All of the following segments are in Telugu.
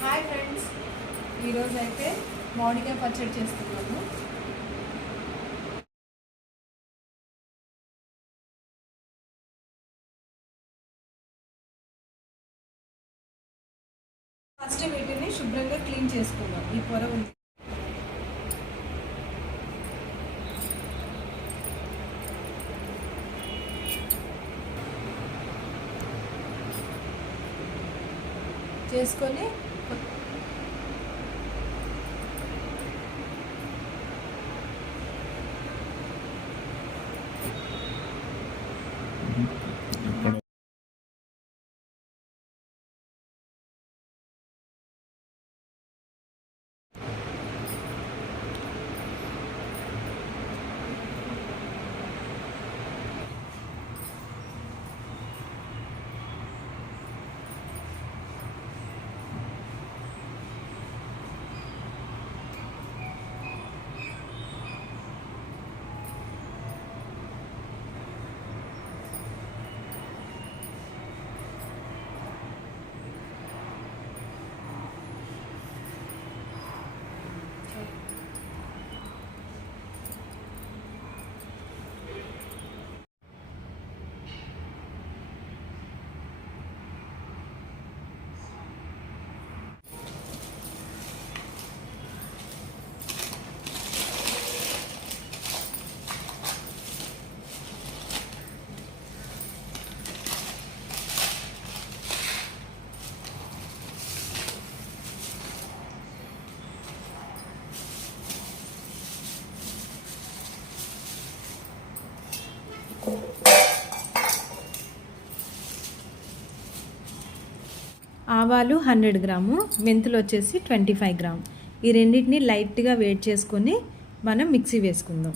హాయ్ ఫ్రెండ్స్, ఈరోజు అయితే మామిడికాయ పచ్చడి చేస్తున్నాము. ఫస్ట్ వీటిని శుభ్రంగా క్లీన్ చేసుకుందాం. ఈ పొర ఉంది. చేసుకొని ఆవాలు 100 గ్రాము, మెంతులు వచ్చేసి 25 గ్రాము. ఈ రెండింటిని లైట్గా వేడి చేసుకొని మనం మిక్సీ వేసుకుందాం.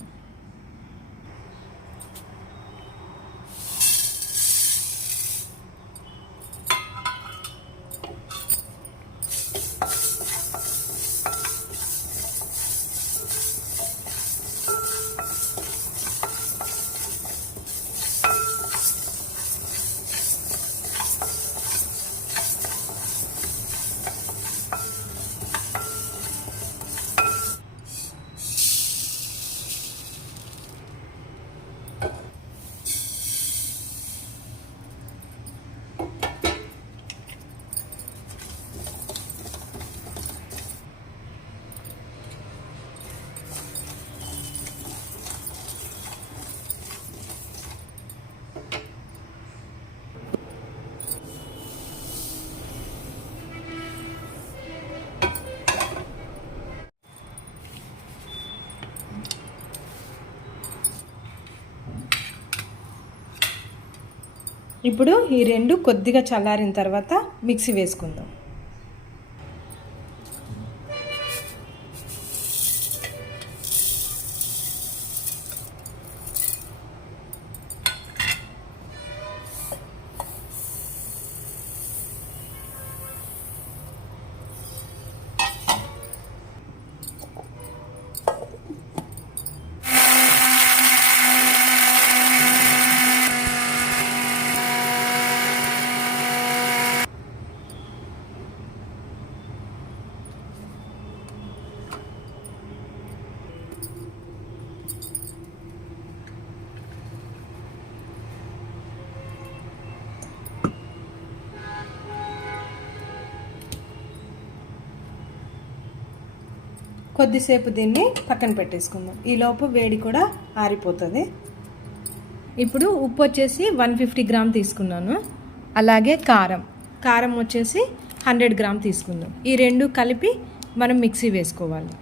ఇప్పుడు ఈ రెండు కొద్దిగా చల్లారిన తర్వాత మిక్సీ వేసుకుందాం. కొద్దిసేపు దీన్ని పక్కన పెట్టేసుకుందాం. ఈలోపు వేడి కూడా ఆరిపోతుంది. ఇప్పుడు ఉప్పు వచ్చేసి 150 గ్రామ్ తీసుకున్నాను. అలాగే కారం వచ్చేసి 100 గ్రామ్ తీసుకుందాం. ఈ రెండు కలిపి మనం మిక్సీ వేసుకోవాలి.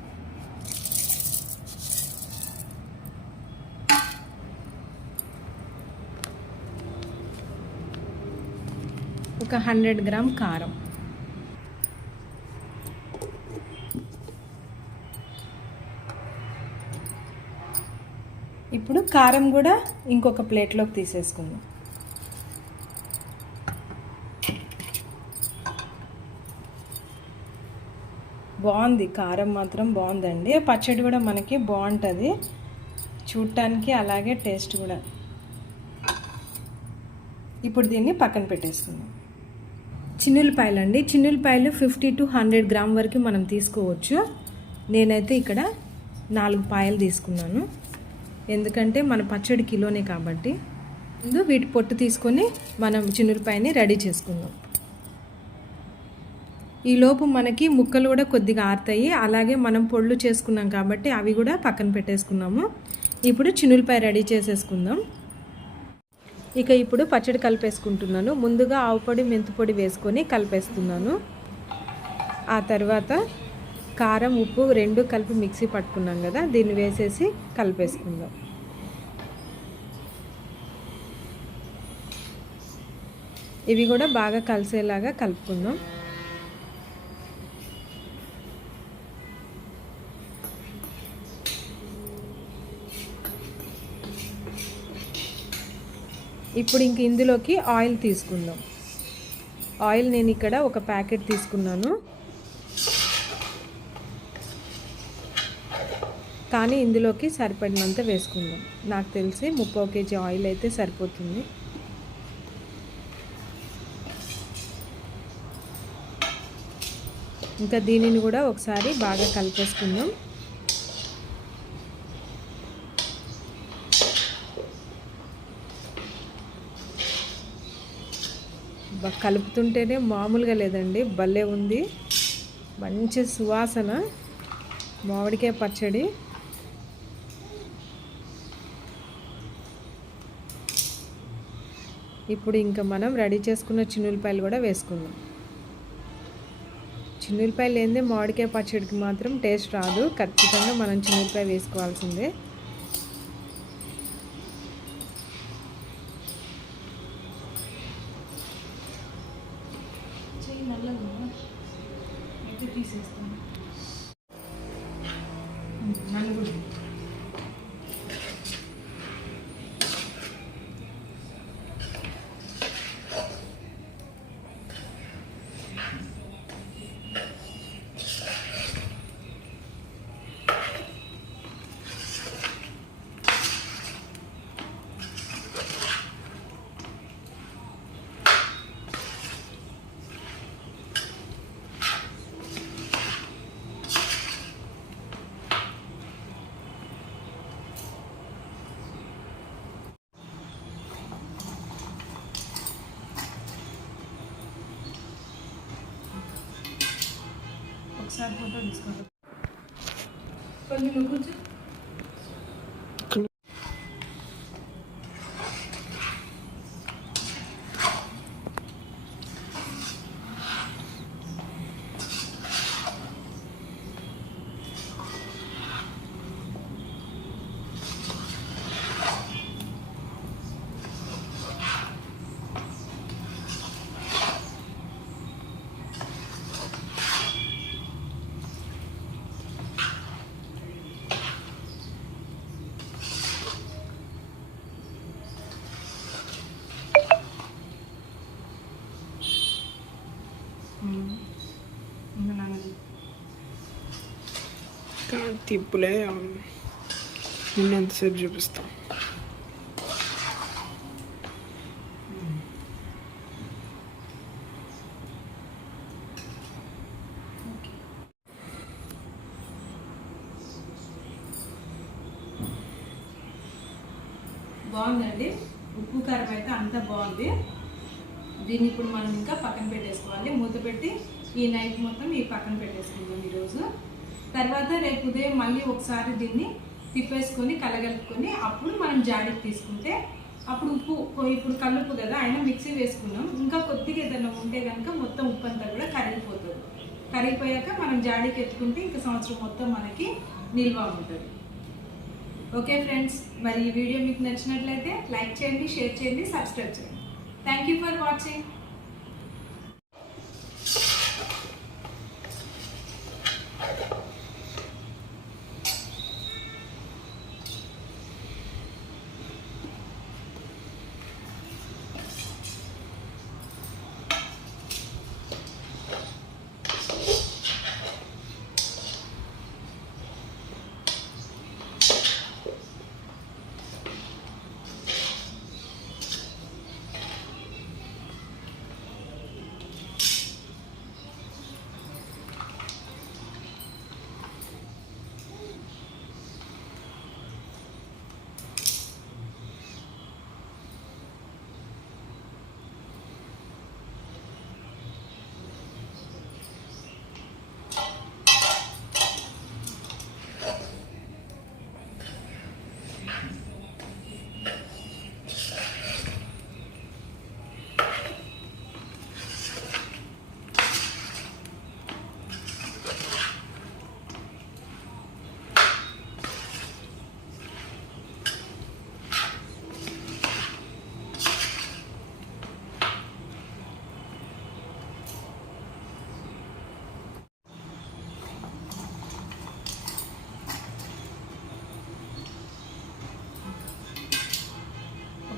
ఒక 100 గ్రామ్ కారం, ఇప్పుడు కారం కూడా ఇంకొక ప్లేట్లోకి తీసేసుకుందాం. బాగుంది, కారం మాత్రం బాగుందండి. పచ్చడి కూడా మనకి బాగుంటుంది చూడటానికి, అలాగే టేస్ట్ కూడా. ఇప్పుడు దీన్ని పక్కన పెట్టేసుకుందాం. చిన్నులపాయలు అండి. చిన్నులపాయలు 50 to 100 గ్రామ్ వరకు మనం తీసుకోవచ్చు. నేనైతే ఇక్కడ 4 పాయలు తీసుకున్నాను, ఎందుకంటే మన పచ్చడి కిలోనే కాబట్టి. ముందు వీటి పొట్టు తీసుకొని మనం చిన్నులపాయని రెడీ చేసుకుందాం. ఈలోపు మనకి ముక్కలు కూడా కొద్దిగా ఆరుతాయి. అలాగే మనం పొళ్ళు చేసుకున్నాం కాబట్టి అవి కూడా పక్కన పెట్టేసుకున్నాము. ఇప్పుడు చిన్నులపాయ రెడీ చేసేసుకుందాం. ఇక ఇప్పుడు పచ్చడి కలిపేసుకుంటున్నాను. ముందుగా ఆవు పొడి మెంతు పొడి వేసుకొని కలిపేస్తున్నాను. ఆ తర్వాత కారం ఉప్పు రెండు కలిపి మిక్సీ పట్టుకున్నాం కదా, దీన్ని వేసేసి కలిపేసుకుందాం. ఇవి కూడా బాగా కలిసేలాగా కలుపుకుందాం. ఇప్పుడు ఇంక ఇందులోకి ఆయిల్ తీసుకుందాం. ఆయిల్ నేను ఇక్కడ ఒక ప్యాకెట్ తీసుకున్నాను, కానీ ఇందులోకి సరిపడినంత వేసుకుందాం. నాకు తెలిసి 30 kg ఆయిల్ అయితే సరిపోతుంది. ఇంకా దీనిని కూడా ఒకసారి బాగా కలిపేసుకుందాం. కలుపుతుంటేనే మామూలుగా లేదండి, భలే ఉంది. మంచి సువాసన మామిడికాయ పచ్చడి. ఇప్పుడు ఇంకా మనం రెడీ చేసుకున్న చిన్నులపాయలు కూడా వేసుకుందాం. చిన్నులపాయలు లేనిదే మామిడికాయ పచ్చడికి మాత్రం టేస్ట్ రాదు. ఖచ్చితంగా మనం చిన్నులపాయ వేసుకోవాల్సిందే. ఒకసారి ఫోటో తీసుకుంటాం. కొంచెం కూర్చో. తిప్పులే నిన్న ఎంతసేపు చూపిస్తాం. బాగుందండి, ఉప్పు కారం అయితే అంతా బాగుంది. దీన్ని ఇప్పుడు మనం ఇంకా పక్కన పెట్టేసుకోవాలి. మూత పెట్టి ఈ నైట్ మొత్తం ఈ పక్కన పెట్టేసుకుందాం ఈరోజు. తర్వాత రేపు ఉదయం మళ్ళీ ఒకసారి దీన్ని తిప్పేసుకొని కలగలుపుకొని అప్పుడు మనం జాడికి తీసుకుంటే అప్పుడు ఉప్పు, ఇప్పుడు కలుపు కదా అయినా మిక్సీ వేసుకున్నాం, ఇంకా కొద్దిగా ఏదైనా ఉంటే కనుక మొత్తం ఉప్పు అంతా కూడా కరిగిపోతుంది. కరిగిపోయాక మనం జాడికి ఎత్తుకుంటే ఇంకా సంవత్సరం మొత్తం మనకి నిల్వ ఉంటుంది. ఓకే ఫ్రెండ్స్, మరి ఈ వీడియో మీకు నచ్చినట్లయితే లైక్ చేయండి, షేర్ చేయండి, సబ్స్క్రైబ్ చేయండి. Thank you for watching.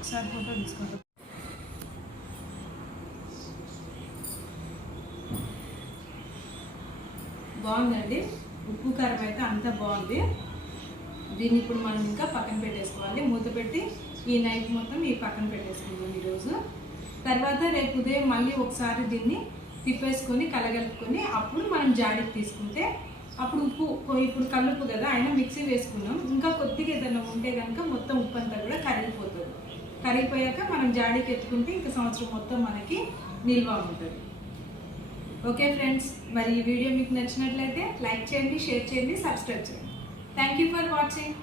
ఒకసారి ఫోటో తీసుకుంటాం. బాగుందండి, ఉప్పు కారం అయితే అంతా బాగుంది. దీన్ని ఇప్పుడు మనం ఇంకా పక్కన పెట్టేసుకోవాలి. మూత పెట్టి ఈ నైట్ మొత్తం ఈ పక్కన పెట్టేసుకుందాం ఈరోజు. తర్వాత రేపు ఉదయం మళ్ళీ ఒకసారి దీన్ని తిప్పేసుకొని కలగలుపుకొని అప్పుడు మనం జాడికి తీసుకుంటే అప్పుడు ఉప్పు ఇప్పుడు కలుపు కదా అయినా మిక్సీ వేసుకున్నాం. ఇంకా కొద్దిగా ఏదైనా ఉంటే కనుక మొత్తం ఉప్పు అంతా కూడా కరిగిపోతుంది. కరిగిపోయాక మనం జాడికి ఎత్తుకుంటే ఇంకా సంవత్సరం మొత్తం మనకి నిల్వ ఉంటుంది. ఓకే ఫ్రెండ్స్, మరి ఈ వీడియో మీకు నచ్చినట్లయితే లైక్ చేయండి, షేర్ చేయండి, సబ్స్క్రైబ్ చేయండి. Thank you for watching.